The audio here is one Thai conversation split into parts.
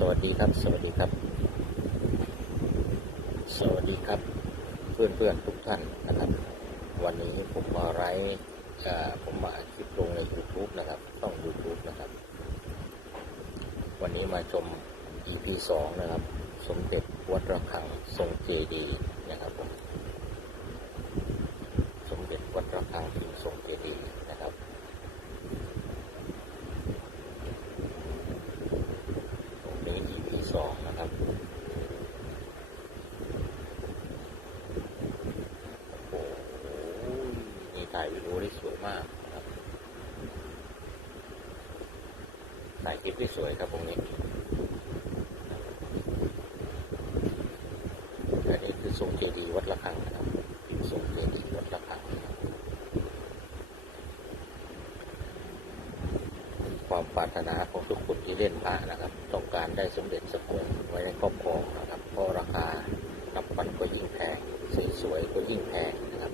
สวัสดีครับ สวัสดีครับ สวัสดีครับ เพื่อนเพื่อนทุกท่านนะครับ วันนี้ผมมาไลฟ์ผมมาคลิปลงใน YouTube นะครับช่อง YouTube นะครับ วันนี้มาชม EP 2 นะครับ สมเด็จวัดระฆังทรงเจดียนะครับผมสมเด็จวัดระฆังทรงเจดียนะครับ ตรงนี้ EP สองนะครับโอ้โหนี่ถ่ายวิดีโอได้สวยมากนะครับถ่ายคลิปได้สวยครับตรงนี้อันนี้คือทรงเจดีย์วัดระฆังนะครับทรงเจดีย์วัดระฆังนะครับ ความปรารถนาของทุกคนที่เล่นพระนะครับ ต้องการได้สมเด็จสกองค์ไว้ในครอบครองนะครับเพราะราคานับวันก็ยิ่งแพงสวยๆก็ยิ่งแพงนะครับ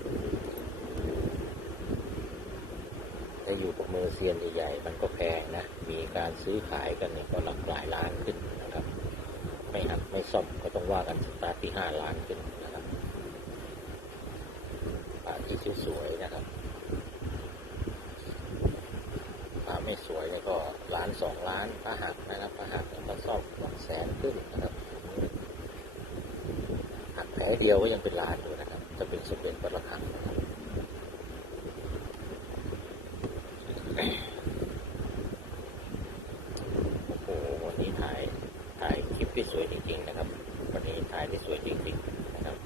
ถ้าอยู่กับมือเซียนใหญ่ๆมันก็แพงนะ มีการซื้อขายกันเนี่ยก็หลักหลายล้านขึ้นนะครับ ไม่หักไม่ซ่อมก็ต้องว่ากันสตาร์ทที่ห้าล้านขึ้นนะครับที่สวยๆนะครับพระ ไม่สวยเนี่ยก็ล้านสองล้านถ้าหักนะครับถ้าหักก็ซ่อมหลักแสนขึ้นนะครับหักแผลเดียวก็ยังเป็นล้านอยู่นะครับจะเป็นสมเด็จวัดระฆังนะครับโอ้โหวันนี้ถ่ายถ่ายคลิปที่สวยจริงๆนะครับ วันนี้ถ่ายได้สวยจริงๆนะครับ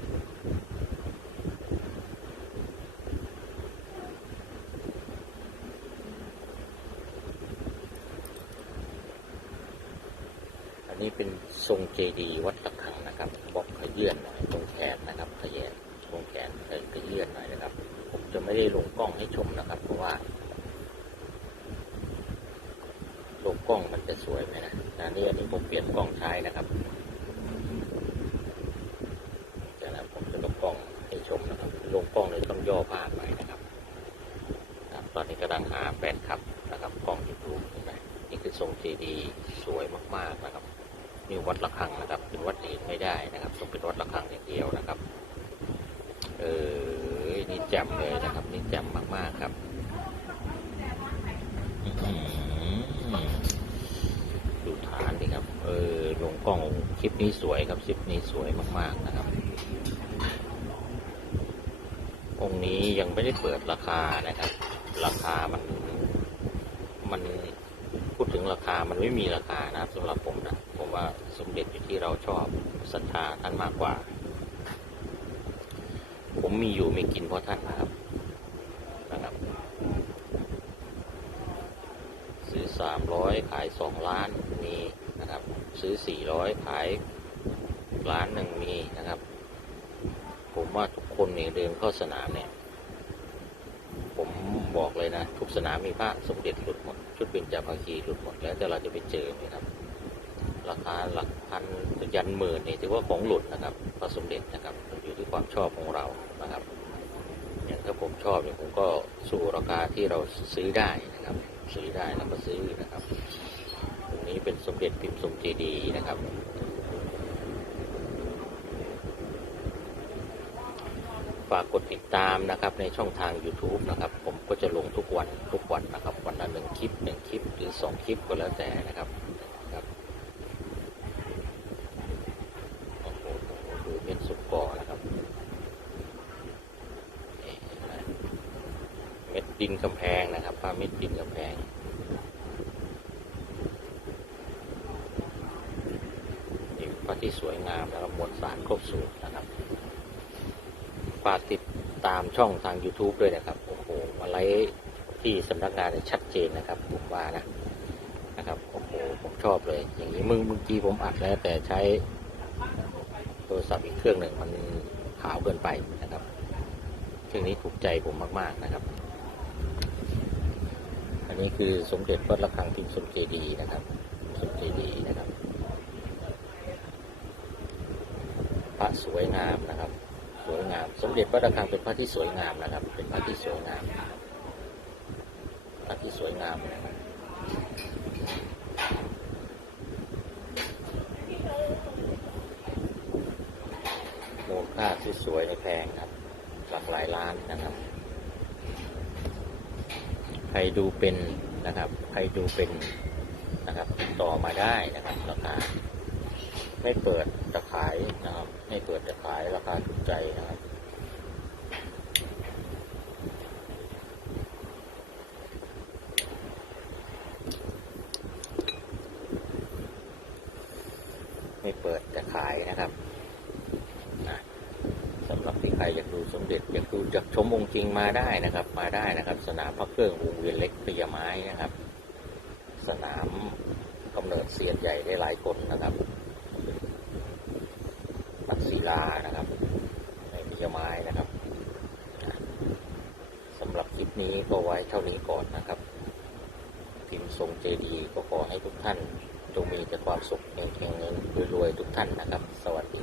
อันนี้ เป็นทรงเจดีย์วัดตะขังนะครับบอกขยื่นหน่อยตรงแขนนะครับขยนตรงแขนเคยขยื่นหน่อยนะครับ ผมจะไม่ได้ลงกล้องให้ชมนะครับ เพราะว่าลงกล้องมันจะสวยไหมนะอันนี้อันนี้ผมเปลี่ยนกล้องใช้นะครับจากนั้นผมจะลงกล้องให้ชมนะครับ ลงกล้องเลยต้องย่อภาพหน่อยนะครับตอนนี้กำลังหาแฟนคลับนะครับกล้องยูทูบเห็นไหมนี่คือทรงเจดีย์สวยมากๆนะครับ นี่วัดระฆังนะครับ เป็นวัดอื่นไม่ได้นะครับ ต้องเป็นวัดระฆังอย่างเดียวนะครับ เออนี่แจ่มเลยนะครับ นี่แจ่มมากๆครับดูฐานดิครับ เออลงกล้องคลิปนี้สวยครับคลิปนี้สวยมากๆนะครับ องค์นี้ยังไม่ได้เปิดราคานะครับ ราคามันมันพูดถึงราคามันไม่มีราคานะครับสำหรับผมนะ ว่าสมเด็จอยู่ที่เราชอบศรัทธาท่านมากกว่า ผมมีอยู่ไม่กินเพราะท่านนะครับนะครับ ซื้อสามร้อยขายสองล้านมีนะครับ ซื้อสี่ร้อยขายล้านหนึ่งมีนะครับ ผมว่าทุกคนเนี่ยเดินเข้าสนามเนี่ย ผมบอกเลยนะ ทุกสนามมีพระสมเด็จหลุดหมด ชุดเบญจภาคีหลุดหมดแล้วแต่เราจะไปเจอไหมครับ ราคาหลักพันยันหมื่นนี่ถือว่าของหลุดนะครับพระสมเด็จนะครับอยู่ที่ความชอบของเรานะครับอย่างถ้าผมชอบเนี่ยผมก็สู้ราคาที่เราซื้อได้นะครับ ซื้อได้แล้วก็ซื้อนะครับตรงนี้เป็นสมเด็จพิมพ์ทรงเจดีนะครับฝากกดติดตามนะครับในช่องทาง YouTube นะครับ ผมก็จะลงทุกวันทุกวันนะครับ วันละหนึ่งคลิปหนึ่งคลิปหรือสองคลิปก็แล้วแต่นะครับครับโอ้โหดูเป็นสุกกอนะครับนี่เห็นไหมเม็ดดินกำแพงนะครับผ้าเม็ดดินกำแพงนี่พระที่สวยงามนะครับมวลสารครบสูตรนะครับฝากติดตามช่องทาง YouTube ด้วยนะครับโอ้โหมาไลฟ์ที่สำนักงานเนี่ยชัดเจนนะครับผมว่านะนะครับโอ้โหผมชอบเลย อย่างนี้มึงเมื่อกี้ผมอัดแล้วแต่ใช้โทรศัพท์อีกเครื่องหนึ่งมันขาวเกินไปนะครับเครื่องนี้ถูกใจผมมาก ๆ นะครับ นี้คือสมเด็จพระละฆังพิมพ์สุนเจดีนะครับสุนเจดีนะครับพระสวยงามนะครับ สวยงาม สมเด็จพระละฆังเป็นพระที่สวยงามนะครับ เป็นพระที่สวยงามพระที่สวยงามนะครับโมฆ่าที่สวยในแพงครับ หลากหลายล้านนะครับ ใครดูเป็นนะครับ ใครดูเป็นนะครับ ต่อมาได้นะครับ ราคาไม่เปิดตะขายนะครับ ไม่เปิดตะขายราคาถูกใจนะครับไม่เปิดจะขายนะครับ สำหรับที่ใครอยากดูสมเด็จอยากดูจากชมองค์จริงมาได้นะครับ มาได้นะครับ สนามพระเครื่องวงเวียนเล็กพญาไม้นะครับ สนามกำเนิดเสียนใหญ่ได้หลายคนนะครับปักศิลานะครับในพญาไม้นะครับนะสำหรับคลิปนี้ก็ไว้เท่านี้ก่อนนะครับพิมพ์ทรงเจดีย์ก็ขอให้ทุกท่านจงมีแต่ความสุขเฮงๆเงินรวยๆทุกท่านนะครับ สวัสดี